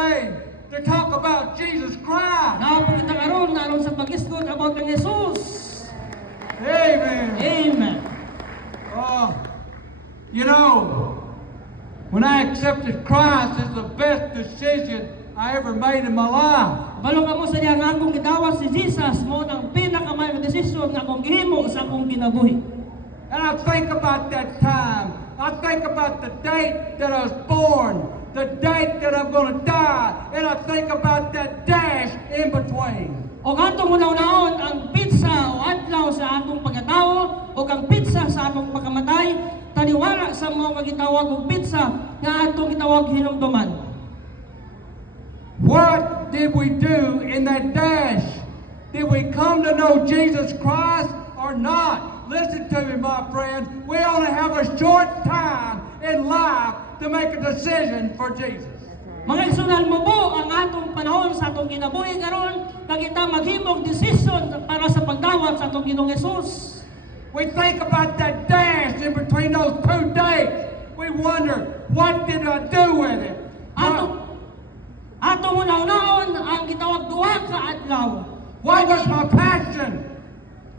today to talk about Jesus Christ. Naapagit ang aron sa pag-isgot about ng Jesus. Amen. Amen. You know, when I accepted Christ, it's the best decision I ever made in my life. Balo ka mo sa diya nga akong gidawat si Jesus mo ng pinakamayo na desisyon nga akong gihimo sa akong kinabuhi. And I think about that time. I think about the date that I was born, the date that I'm going to die, and I think about that dash in between. O atong una-unaon ang pizza o adlaw sa atong pagkatao o ang pizza sa atong pagkamatay, taliwala sa mga gitawag og pizza nga atong gitawag hinumduman. What did we do in that dash? Did we come to know Jesus Christ or not? Listen to me, my friends. We only have a short time in life to make a decision for Jesus. Mga igsunan mo po ang atong panahon sa atong kinabuhi karon kag kita maghimog desisyon para sa pagdawat sa atong Ginoong Hesus. We think about that dash in between those two dates. We wonder, what did I do with it? Atong una-unaon ang gitawag duha ka adlaw. What was my passion?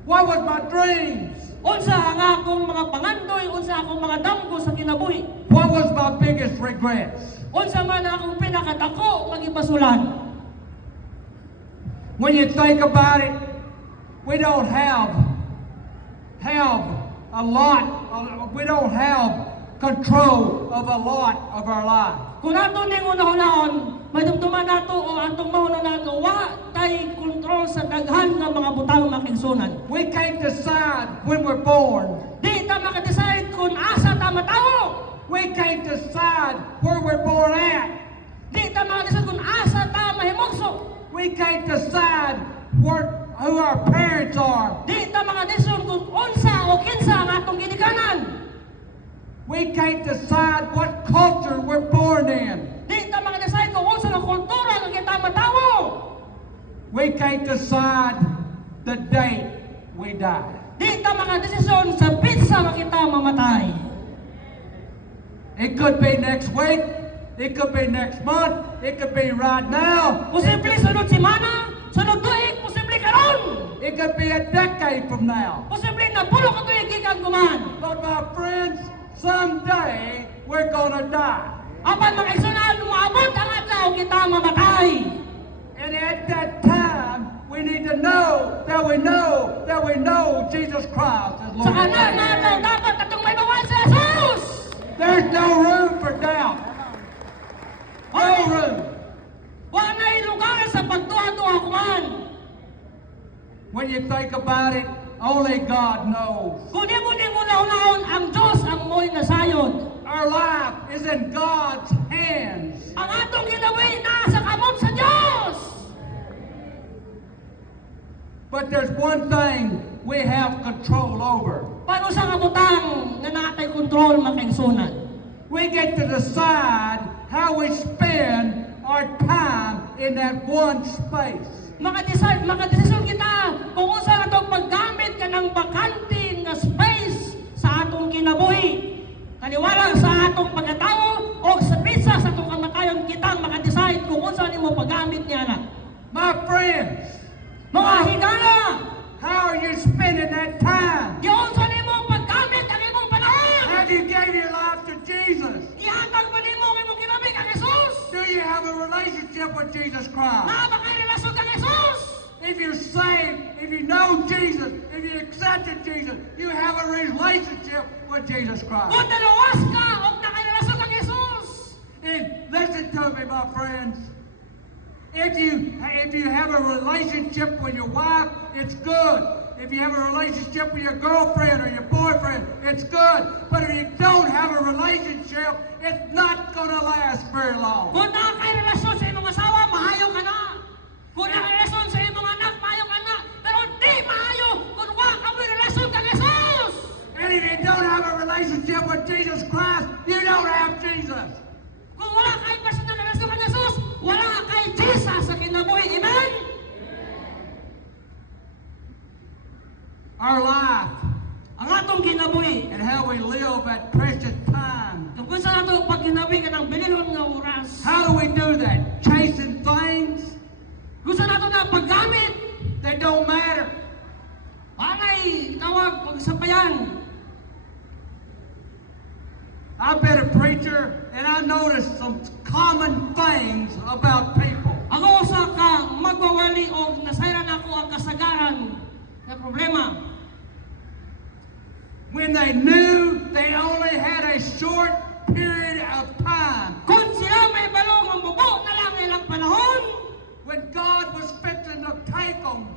What was my dreams? Unsa ang akong mga pangandoy, unsa akong mga damgo sa kinabuhi? What was my biggest regrets? Unsa man akong pinakadako nga gipasulan? When you think about it, we don't have a lot, we don't have control of a lot of our life. Kung ato ning una-unaon, madumduman nato o atong mauna nato, wa tay kontrol sa daghan nga mga butang makigsunan. We can't decide when we're born. Di ta maka-decide kung asa ta matawo. We can't decide where we're born at. Di ta maka-decide kung asa ta mahimugso. We can't decide who our parents are. Di ta maka-decide kung unsa o kinsa ang atong ginikanan. We can't decide what culture we're born in. Di ta maka-decide kung unsa ang kultura nga kita matawo. We can't decide the date we die. Di ta maka-desisyon sa pizza nga kita mamatay. It could be next week, it could be next month, it could be right now. Posible sunod semana, sunod tuig, posible karon. It could be a decade from now. Posible na pulo ka tuig gikan kuman. But my friends, someday we're gonna die. Apan mga igsunan, moabot ang adlaw kita mamatay. And at that time, we need to know that we know Jesus Christ is Lord. Sa kanan na adlaw dapat atong may bawal sa Jesus. There's no room for doubt. No room. Wa na'y lugar sa pagduha-duha kuman. When you think about it, only God knows. Kung di mo ning una-unaon, ang Diyos ang mo'y nasayod. Our life is in God's hands. Ang atong ginabuhi nasa kamot sa Diyos. But there's one thing we have control over. Paano sa kabutang nga natay kontrol makaigsunan? We get to decide how we spend our time in that one space. Makadesisyon kita kung unsa atong paggamit ka ng bakante nga space sa atong kinabuhi. Kaliwala sa atong pagkatao o sa pizza sa atong kamatayon kitang makadecide kung unsa nimo paggamit niya na. My friends, Mga higala, how are you spending that time? di unsa nimo paggamit ang imong panahon? Have you gave your life to Jesus? Ihatag ba nimo ang imong kinabuhi kang Jesus? Do you have a relationship with Jesus Christ? Naa ba kay relasyon kang Jesus? If you're saved, if you know Jesus, if you accepted Jesus, you have a relationship with Jesus Christ. Kung naluwas ka o nakarelasyon kang Jesus, And listen to me, my friends. If you have a relationship with your wife, it's good. If you have a relationship with your girlfriend or your boyfriend, it's good. But if you don't have a relationship, it's not going to last very long. kung nakakairelasyon sa imong asawa, mahayo ka na. Kung nakakairelasyon sa imong anak, mahayo ka na. Pero di mahayo kung wa ka may relasyon kang Jesus. And if you don't have a relationship with Jesus Christ, you don't have Jesus. Kung wala kay personal na relasyon kang Jesus, wala kay Jesus sa kinabuhi. Amen? Our life Ang atong kinabuhi, and how we live at precious time. kung saan ato pag kinabuhi ka ng bililon nga oras, How do we do that? some common things about people. Ako usa ka magwawali og nasayran ako ang kasagaran nga problema. When they knew they only had a short period of time, Kung sila may balong ang bubo na lang ilang panahon, when God was fixing to take them,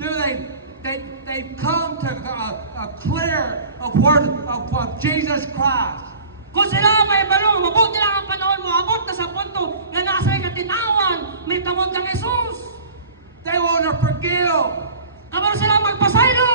they come to a clear of Jesus Christ. kung sila may balong, mabot nila ang panahon mo, abot na sa punto nga nasa katinawan, may tawag kang Jesus. They want to forgive. Kapag sila magpasaylo,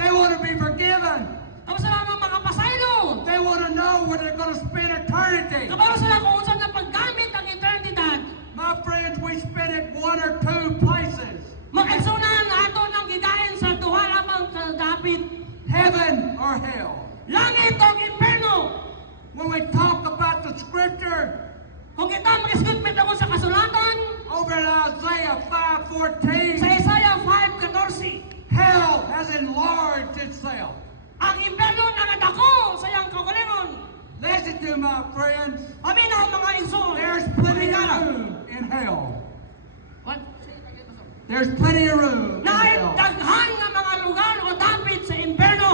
They want to be forgiven. kapag sila magpasaylo, They want to know where they're going to spend eternity. kapag sila kung saan na paggamit ang eternidad, My friends, we spend it one or two places. magkasunan ato ng gigain sa duha lamang sa dapit, Heaven or hell. langit o imperno. When we talk about the scripture, Kung kita mag-isgutment ako sa kasulatan, over in Isaiah sa 5:14, Isaiah 5:14, hell has enlarged itself. ang imperno nagadako sa iyang kaugalingon. Listen to my friends. Paminaw mga igsoon. There's plenty of Pamilya. room in hell. What? There's plenty of room in Dahil hell. daghan nga mga lugar o dapit sa imperno.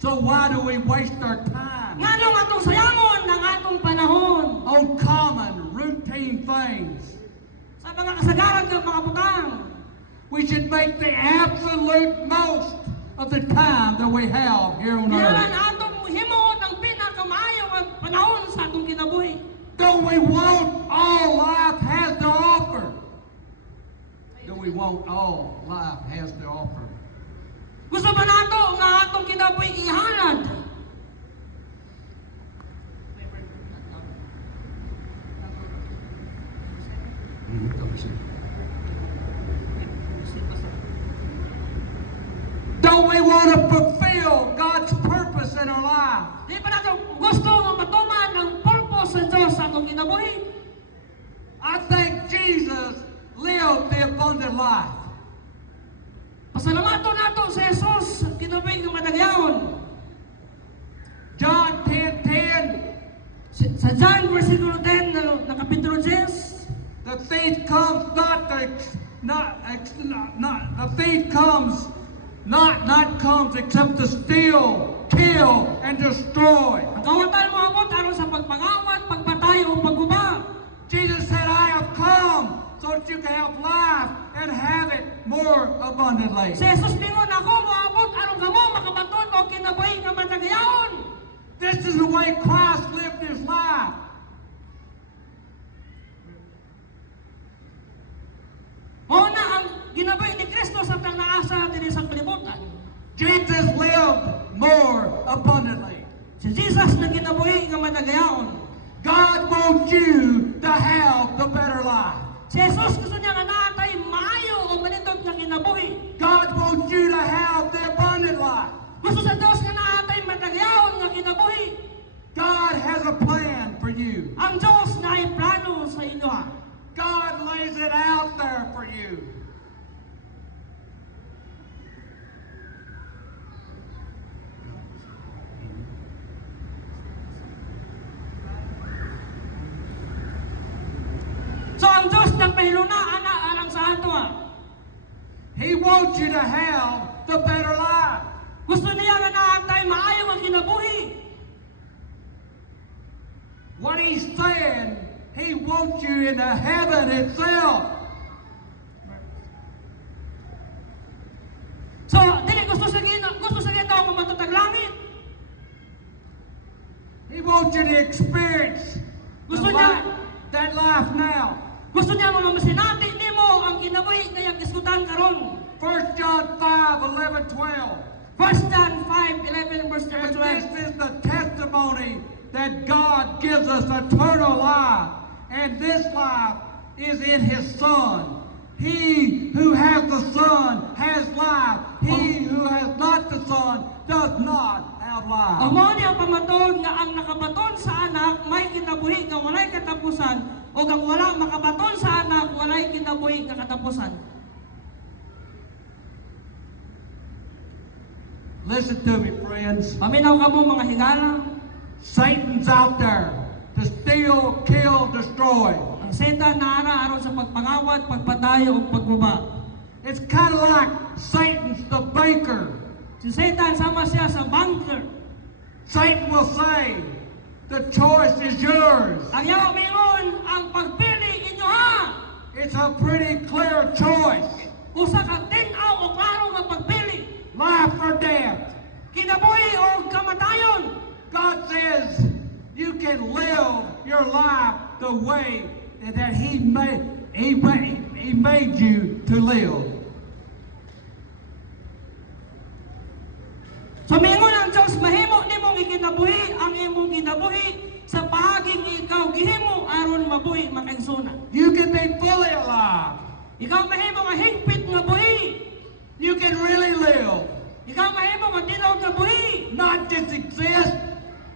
So why do we waste our time Nganong atong sayangon ng atong panahon on common, routine things? sa mga kasagaran ng mga butang. We should make the absolute most of the time that we have here on Kailangan earth. atong himo ng pinakamaayong ang panahon sa atong kinabuhi. Don't we want all life has to offer? Do we want all life has to offer? Gusto ba nato nga atong kinabuhi ihalad? Don't we want to fulfill God's purpose in our life? Di ba nato gusto nga matuman ang purpose sa Diyos sa atong kinabuhi? I think Jesus lived the abundant life. Pasalamato nato sa Jesus sa kinabuhi nga madagyaon. John 10:10, Sa John versikulo 10 ng kapitulo 10, the thief comes not comes except to steal, kill, and destroy. ang kawatan mo abot aron sa pagpangawat, pagpatay o pagguba. Jesus said, I have come so that you can have life and have it more abundantly. Si Jesus ningon ako moabot aron kamo makabaton o kinabuhi nga madagyaon. This is the way Christ lived his life. Mao na ang ginabuhi ni Kristo sa tang naasa dinhi sa kalibutan. Jesus lived more abundantly. Si Jesus na kinabuhi nga madagyaon. God wants you to have the better life. Si Jesus gusto niya nga naatay maayo o manindog nga kinabuhi. God wants you to have the abundant life. Gusto sa Dios nga naatay madagyaon nga kinabuhi. God has a plan for you. Ang Dios na ay plano sa inyo. God lays it out there for you. So ang Dios nagpahilunaan na alang sa ato. He wants you to have the better life. Gusto niya nga naatay maayo ang kinabuhi. What he's saying, he wants you in the heaven itself. So, dili gusto sa Ginoo nga matutag langit. He wants you to experience Gusto niya, that life now. gusto niya nga masinati nimo ang kinabuhi nga iyang isgutan karon. 1 John 5:11-12. 1 John 5:11 verse number And this 12. is the testimony that God gives us eternal life, and this life is in His Son. He who has the Son has life. He who has not the Son does not have life. Amo ni ang pamaton nga ang nakabaton sa anak may kinabuhi nga walay katapusan o ang wala makabaton sa anak walay kinabuhi nga katapusan. Listen to me, friends. Paminaw kamo mga higala. Satan's out there to steal, kill, destroy. Ang Satan naara aron sa pagpangawat, pagpadayo ug pagbaba. It's kind of like Satan's the banker. Si Satan sama siya sa bunker. Satan will say, the choice is yours. Ang yawa mingon ang pagpili inyo ha. It's a pretty clear choice. Usa ka tin-aw o klaro nga pagpili. Life or death. Kinabuhi o kamatayon. God says you can live your life the way that He made you to live. So mingon ang Diyos, mahimo nimong ikinabuhi ang imong kinabuhi sa paaging ikaw gihimo aron mabuhi makaigsoon. You can be fully alive. Ikaw mahimo nga higpit nga buhi. You can really live. Ikaw mahimo nga tinuod nga buhi. Not just exist,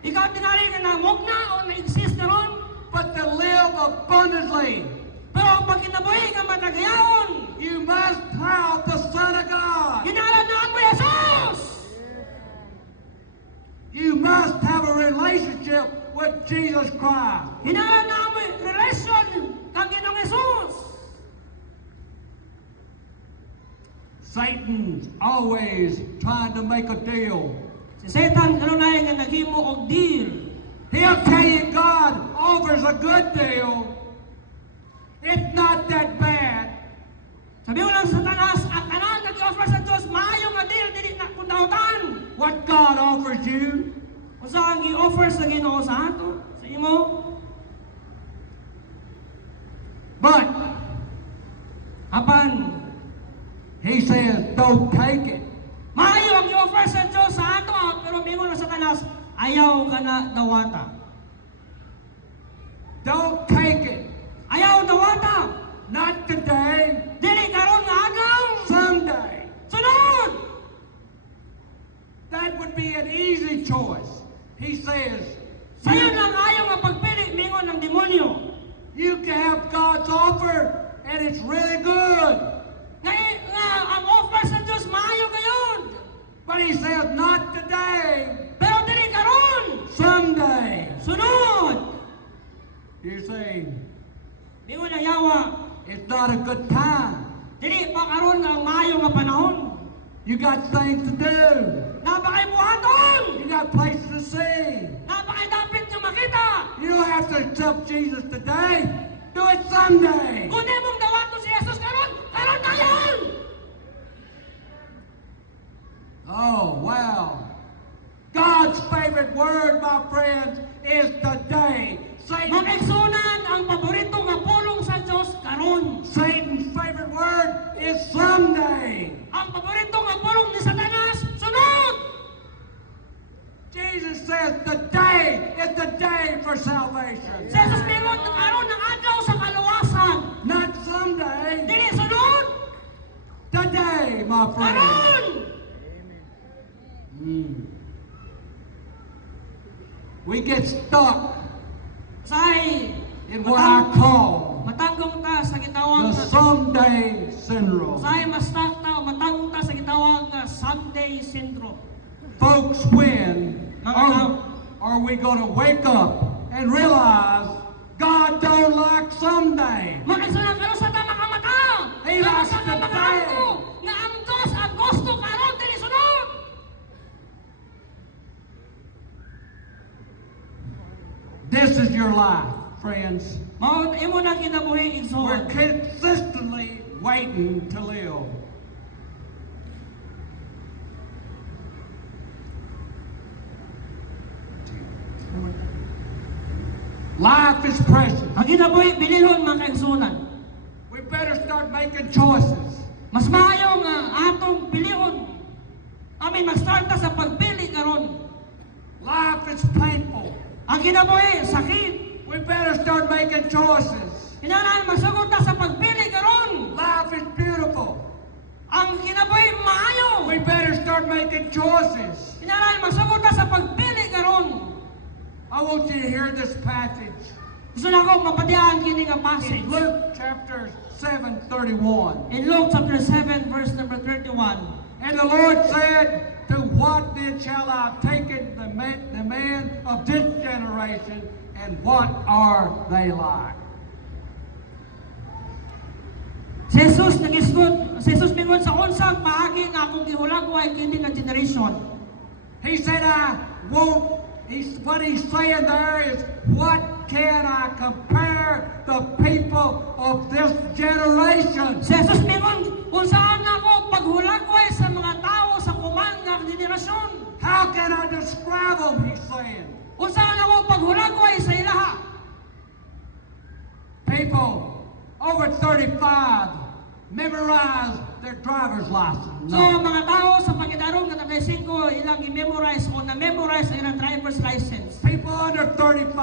Ikaw tingali nga namugna o na-exist na ron. but to live abundantly. Pero ang pagkinabuhi nga matagayaon, You must have the Son of God. ginalan na mo Jesus! You must have a relationship with Jesus Christ. Hinalan na mo relasyon kang Ginoong Jesus. Satan's always trying to make a deal. Si Satan kanunay nga naghimo og deal. He'll tell you God offers a good deal. It's not that bad. Sabi mo lang sa Satanas, ang tanan nag-offer sa Diyos, maayo nga deal, dili na kundautan. What God offers you, Kung saan ang i-offer sa Ginoo sa ato, sa imo. but Apan, He says, don't take it. maayo ang i-offer sa Diyos sa ato, pero mingon ng Satanas, ayaw ka na dawata. Don't take it. Ayaw dawata. Not today, Dili karon nga agaw. someday. Sunod! That would be an easy choice. He says, Sayo lang ayaw nga pagpili, mingon ng demonyo. you can have God's offer and it's really good. Nga ang offer sa Diyos, maayo gayon. But He says, not today, Pero dili karon. someday. Sunod! You say, Mingon ng yawa, it's not a good time. dili pa karon nga ang maayo nga panahon. You got things to do. Napakay buhaton! You got places to see. Napakay dapit nga makita! You don't have to accept Jesus today. Do it someday. Kung di mong dawato si Jesus karon, karon tayon! Oh, wow. God's favorite word, my friends, is today. Makaigsunan ang paborito nga pulong sa Diyos karon. Satan's favorite word is someday. Ang paborito nga pulong ni Satanas, sunod! Jesus says today is the day for salvation. Si Jesus mingon karon ang adlaw sa kaluwasan. Not someday. Dili sunod! Today, my friend. Karon! We get stuck Say, in what I call matanggong ta sa gitawag the someday syndrome. Say, matanggong ta sa gitawag nga Sunday syndrome. Folks, when are we going to wake up and realize God don't like someday? Makaigsunan karon sa ta makamata. He likes Karon sa ta today. makaamto nga ang Diyos ang gusto karon dili sunod. This is your life, friends. Mao imo na kinabuhi We're igsoon. consistently waiting to live. Life is precious. Ang kinabuhi bilihon mga kaigsunan. We better start making choices. Mas maayo nga atong pilihon. Amin mag-start ta sa pagpili karon. Life is painful. Ang kinabuhi sakit. We better start making choices. Kinahanglan magsugod ta sa pagpili karon. Life is beautiful. Ang kinabuhi maayo. We better start making choices. Kinahanglan magsugod ta sa pagpili karon. I want you to hear this passage Gusto na ako mapatiaan kini nga passage. in Luke chapter 7:31. In Luke chapter 7 verse number 31. And the Lord said, to what then shall I have taken the man of this generation, and what are they like? Si Jesus mingon sa unsang paagi nga akong gihulagway kini nga generation. He said, what he's saying there is, what can I compare the people of this generation? Si Jesus mingon, unsaan ako paghulagway sa mga tao sa kuman nga generasyon. How can I describe them, he's saying. Unsaan ako paghulagway sa ilaha. People over 35 memorize their driver's license. So, ang mga tao sa pagkidarong nga 35 ilang i-memorize o na-memorize ang ilang driver's license. People under 35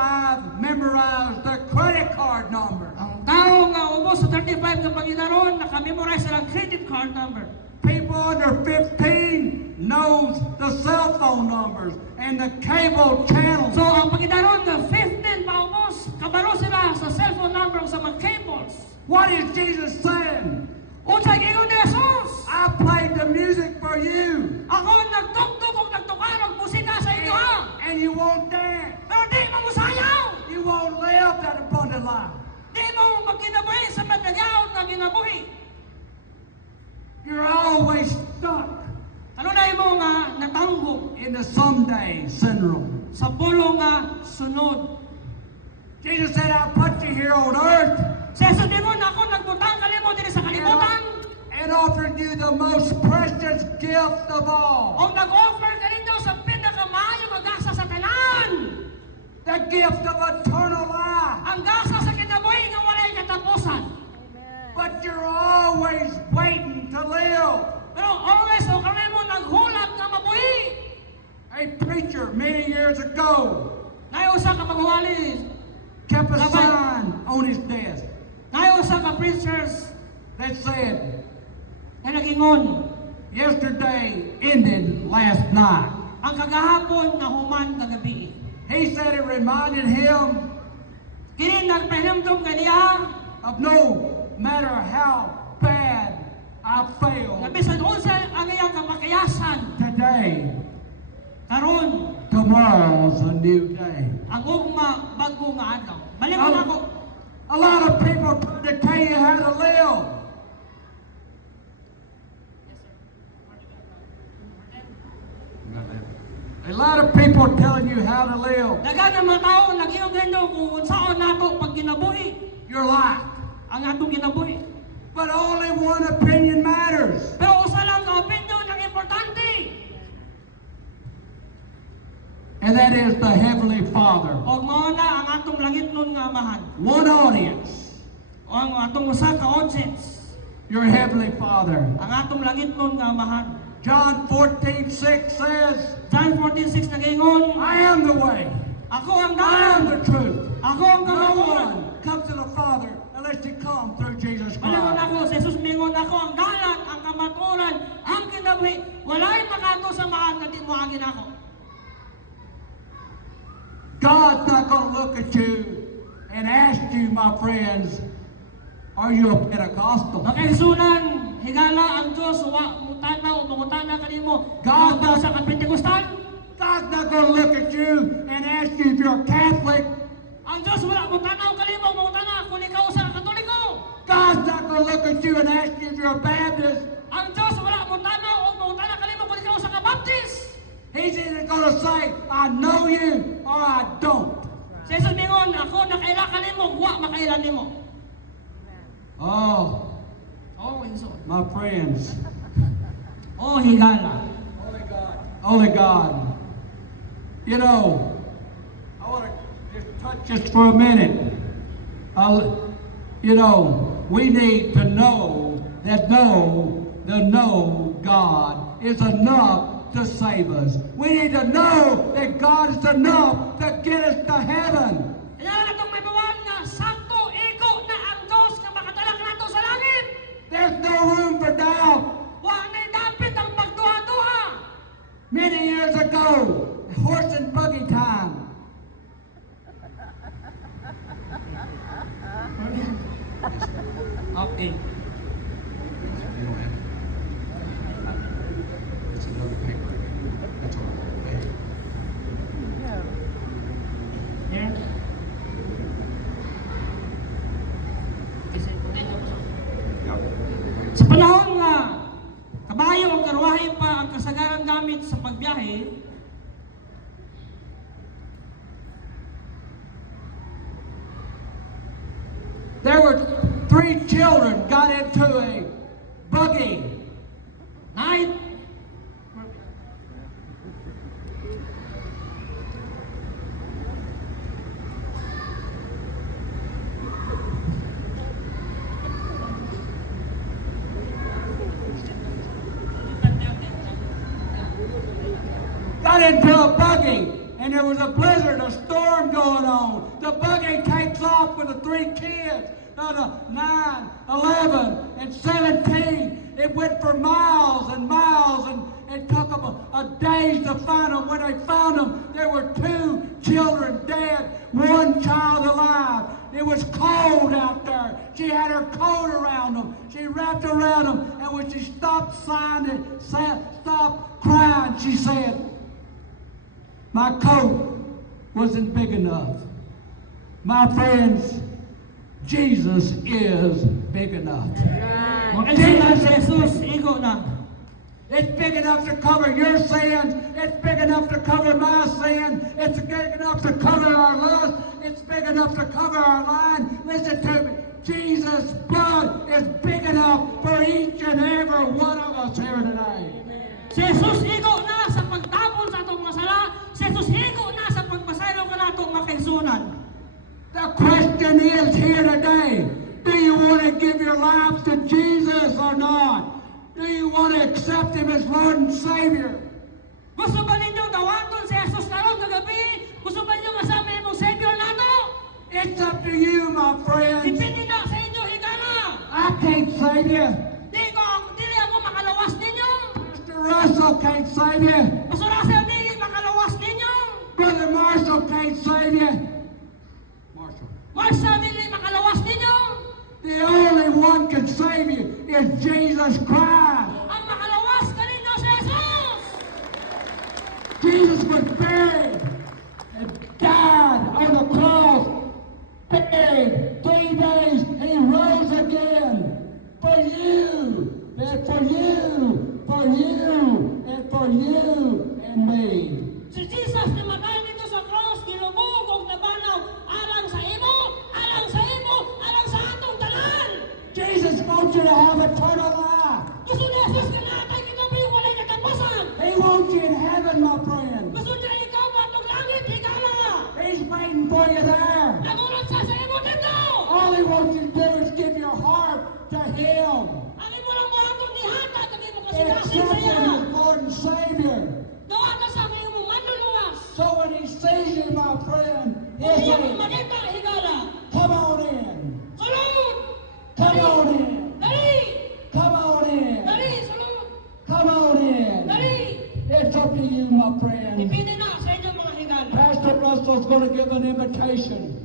memorize their credit card number. Ang tao nga ubos sa 35 nga pagkidarong naka-memorize ang credit card number. People under 15 knows the cell phone numbers and the cable channels. So, ang pagkidarong nga 15 paubos, kabalo sila sa cellphone number o sa mga cables. What is Jesus saying? Unsay giingon ni Jesus? I played the music for you, Ako nagtugtog ug nagtukar og musika sa inyo ha. and you won't dance. Pero di mo musayaw. You won't live that abundant life. Di mo magkinabuhi sa madagyaw nga ginabuhi. You're always stuck Kanunay mo nga natanggo in the someday syndrome. sa pulo nga sunod. Jesus said, I put you here on earth Sa sabihin ako nagbutang kalimo diri sa kalibutan. and offered you the most precious gift of all. O nag-offer ka ninyo sa pinakamaayo nga gasa sa tanan. The gift of eternal life. Ang gasa sa kinabuhi nga walay katapusan. But you're always waiting to live. Pero always o kami mo naghulap nga mabuhi. A preacher many years ago Nayusa ka magwali. kept a sign on his desk Nayusa ka preachers that said, na nagingon. yesterday ended last night. Ang kagahapon nga human kagabi. He said it reminded him Kini nagpahinamdom kaniya of no matter how bad I nga failed bisan unsa ang iyang kamakayasan today, karon tomorrow's a new day. ang ugma bago nga adlaw. Malingon ako. A lot of people try to tell you how to live. A lot of people telling you how to live Dagan ang mga tao nagiyong ganito kung unsaon nato pag ginabuhi your life. ang atong ginabuhi. But only one opinion matters. Pero usa lang ka opinion ang importante. And that is the Heavenly Father. Og mao na ang atong langit nun nga amahan. One audience. O ang atong usa ka audience. Your Heavenly Father. Ang atong langit nun nga amahan. John 14:6 says, John 14:6 nagingon, I am the way. ako ang I am dalan. the truth. Ako ang No kamatuoran. one comes to the Father unless you come through Jesus Malingon Christ. ako, si Jesus mingon ako ang dalan, ang kamatuoran, ang kinabuhi. Walay makato sa maan nga di mo agin ako. God's not going to look at you and ask you, my friends, are you a Pentecostal? Makaisunan, higala ang Diyos, wa mutana o mangutana kanimo. God Mga sa Pentekostal. God's not going to look at you and ask you if you're a Catholic. Ang Diyos wala mutana o kanimo, mangutana kung ikaw sa Katoliko. God's not going to look at you and ask you if you're a Baptist. Ang Diyos wala mutana o mangutana kanimo kung ikaw sa Kabaptist. He's either going to say, I know you, or I don't. Si Jesus mingon, ako nakaila kanimo, wa makaila nimo. Oh, Oh, inso. my friends. Oh, higala. Only God. You know, I want to just touch just for a minute. You know, we need to know that the know God is enough to save us. We need to know that God is enough to get us to heaven. Kaya na itong may bawan nga, sakto, iko na ang Diyos nga makadala ka nato sa langit. There's no room for doubt. Wa na'y dapit ang pagduha-duha. Many years ago, horse and buggy time. Okay. You don't have it. It's another paper. gamit sa pagbiyahe, there were 3 children got into a buggy. night, Got into a buggy, and there was a blizzard, a storm going on. The buggy takes off with the 3 kids, 9, 11, and 17. It went for miles and miles, and it took them a days to find them. When they found them, there were 2 children dead, 1 child alive. It was cold out there. She had her coat around them. She wrapped around them, and when she stopped stopped crying, she said, "My coat wasn't big enough." My friends, Jesus is big enough. Makaisunod si Jesus, igo na. It's big enough to cover your sins. It's big enough to cover my sin. It's big enough to cover our lust. It's big enough to cover our line. Listen to me. Jesus' blood is big enough for each and every one of us here today. Si Jesus igo na sa pagtapon sa atong mga sala. Si Jesus igo na sa pagpasaylo ka na atong makaigsunan. The question is here today, do you want to give your life to Jesus or not? Do you want to accept Him as Lord and Savior? Gusto ba ninyong dawaton si Jesus karon kagabi? Gusto ba ninyong kasama imong Savior nato? It's up to you, my friends. Dipindi na sa inyo higala. I can't save you. Dili ako makalawas ninyo. Mr. Russell can't save you. Pastor Russell, dili makalawas ninyo. Brother Marshall can't save you. Marsha, dili makalawas ninyo. The only one can save you is Jesus Christ. Ang makalawas kaninyo si Jesus. Jesus was buried and died on the cross. Buried 3 days, He rose again for you, and for you, for you, and for you and me. Si Jesus na matay dito sa cross, ginubog og nabanaw alang sa imo, alang sa atong tanan. Jesus wants you to have eternal life. Gusto ni Jesus ka natay kinabi walay katapusan. He wants you in heaven, my friend. Gusto niya ikaw matong langit, higala. He's waiting for you there. Nagulat siya sa imo dito. All He wants you to do is give your heart to Him. Ang imo lang mo atong nihata, kag imo Accept kasinasing sa iya. Him as Lord and Savior. Gawa ka sa may imong manluluwas. So when He sees you, my friend, He'll Kung iya say, mong magita, higala. "Come on in. Sulod! Come on in. Dali! Come on in. Dali! Sulod! Come on in." Dali! It's up to you, my friend. Dipindi na sa inyo mga higala. Pastor Russell's going to give an invitation.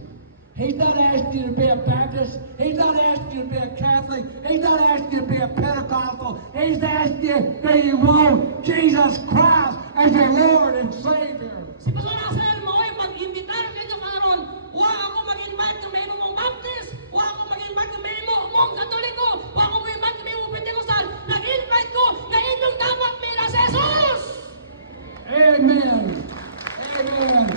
He's not asking you to be a Baptist. He's not asking you to be a Catholic. He's not asking you to be a Pentecostal. He's asking you, do you want Jesus Christ as your Lord and Savior? Si Pastor Russell, mao'y mag-imbitar ninyo karon. Wa ako mag-invite kung may mong Baptist. Wa ako mag-invite kung may mong Katoliko. Wa ako mag-invite kung may mong Pentecostal. Nag-invite ko na inyong dapat may na si Jesus. Amen. Amen.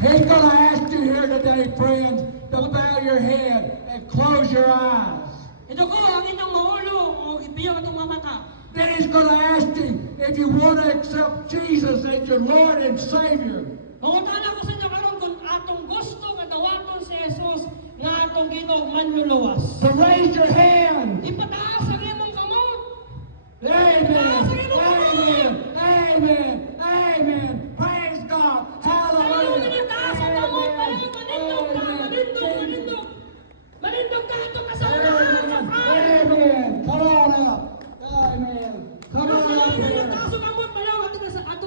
He's going to ask you here today, friends, to bow your head and close your eyes. Ito ko ang inyong maulo o ibiyo itong mga mata. Then He's going to ask you if you want to accept Jesus as your Lord and Savior. Mangutan ako sa inyo karon kung atong gusto nga dawaton si Jesus nga atong Ginoo manluluwas. So raise your hand. Ipataas ang imong kamot. Amen. Amen. Amen. Amen. Praise God. Hallelujah. Amen. Come on up. Amen. Come on up here.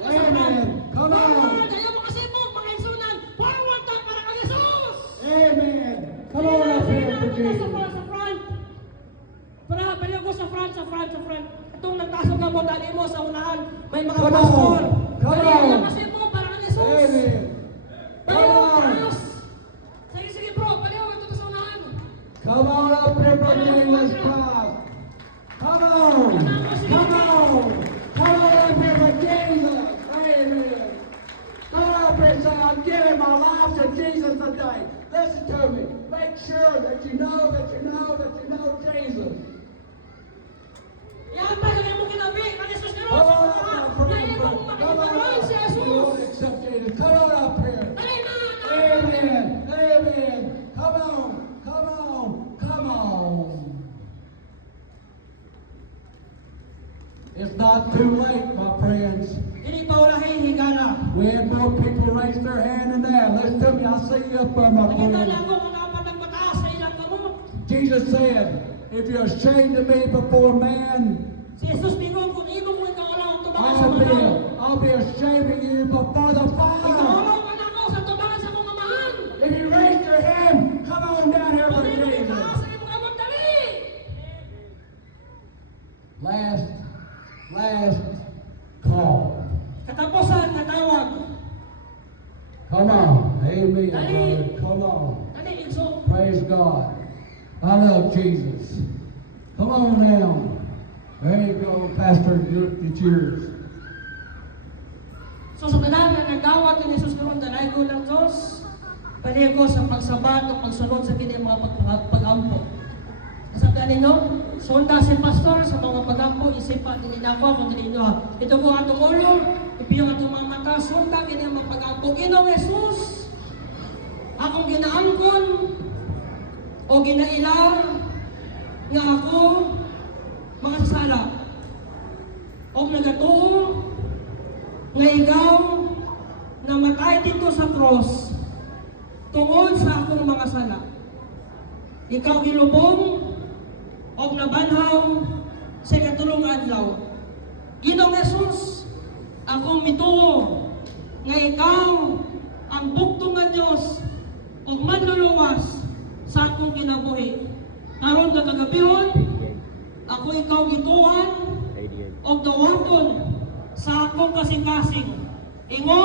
Amen. Come on. Amen. Come on up here for Jesus. Sa front. Itong nagtasok ka mo, dali mo sa unahan. May mga Come pastor. on. Come Dali on. ang kasi mo para kang Jesus. Amen. Come on. Sige bro, paliw ito sa unahan. Come on up here for Jesus Christ. Come on. Come on. house of Jesus today. Listen to me. Make sure that you know Jesus. Yan pa lang mo kinabi, kan Jesus ni Come Rosa. on up, my friend. Ngayon kung makikipagod si You want to Jesus. accept Jesus. Come on up here. Dali na! Amen. Amen. Come on. Come on. Come on. It's not too late, my friends. Hindi pa wala higala. We had more people raise their hand than that. Listen to me. I see you up there, my Nakita na friend. ako kung dapat nagpataas sa ilang kamot. Jesus said, if you're ashamed of me before man, Si Jesus bingon kung imo mo ikaw lang tubangan sa mga tao. I'll be ashamed of you before the Ikaw Father. lang ka na ako sa tubangan sa kong amahan. If you raise your hand, come on down here Kung for imo itaas Jesus. sa imong kamot, dali! Last call. Katapusan nga tawag. Come on. Amen. Dali. Brother. Come on. Dali, igso. Praise God. I love Jesus. Come on down. There you go, Pastor. It's yours. So sa tanan na nagdawat ni Jesus karon dalay ko ng Diyos, panigo sa pagsabat o pagsunod sa kini mga pagampo. Sabi ninyo, sonda si pastor sa mga pagampo, isipan din nako kung dili no. Ito ko atong ulo, ipiyong atong mga mata, sonda kini mga pagampo. Ginoong Jesus, akong ginaangkon o ginailar nga ako makasala. O nagatuo nga ikaw namatay dito sa cross tungod sa akong mga sala. Ikaw gilubong o nabanhaw sa katulong adlaw. Ginoong Jesus, akong mituo nga ikaw ang bugtong nga Dios ug manluluwas sa akong kinabuhi. Karon kagabihon, ako ikaw gituan og dawaton sa akong kasing-kasing. Ingon